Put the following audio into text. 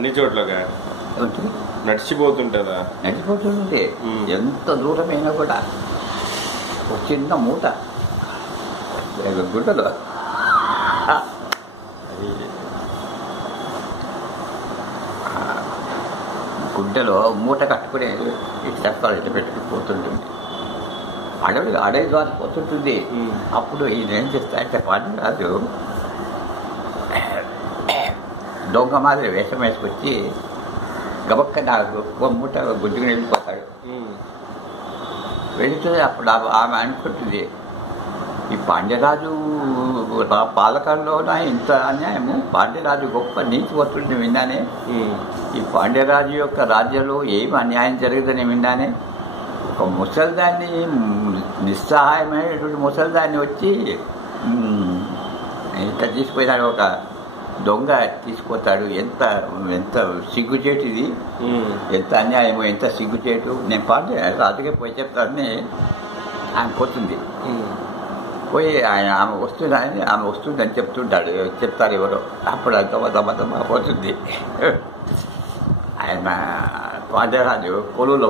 అన్ని చోట్లగా నడిచిపోతుంటదా? నడిచిపోతుంది. ఎంత దూరమైనా కూడా ఒక చిన్న మూట గుడ్డలో గుడ్డలో మూట కట్టుకుని ఇటు చెప్పాలి ఇటు పెట్టుకుని పోతుంటుంది. అడవి ద్వారా పోతుంటుంది. అప్పుడు ఈయన ఏం చేస్తాయంటే పాండ్యరాజు దొంగ మాదిరి వేషం వేసుకొచ్చి గబక్క నాకు మూట గుడ్డుకుని వెళ్ళిపోతాడు. వెళితే అప్పుడు ఆమె అనుకుంటుంది, ఈ పాండ్యరాజు పాలకుల్లోన ఇంత అన్యాయము, పాండ్యరాజు గొప్ప నీతివంతుడిని విన్నానే, ఈ పాండ్యరాజు యొక్క రాజ్యంలో ఏమి అన్యాయం జరగదని విన్నానే, ఒక ముసలిదాన్ని నిస్సహాయమైనటువంటి ముసలిదాన్ని వచ్చి ఇంత తీసుకుపోయినాడు, ఒక దొంగ తీసుకుపోతాడు. ఎంత ఎంత సిగ్గుచేటిది, ఎంత అన్యాయమో, ఎంత సిగ్గుచేటు. నేను రాజుకే పోయి చెప్తానని ఆయన పోతుంది. పోయి ఆమె వస్తుందని చెప్తారు ఎవరో. అప్పుడు దమ్మ పోతుంది. ఆయన పాండ్యరాజు కొలువులో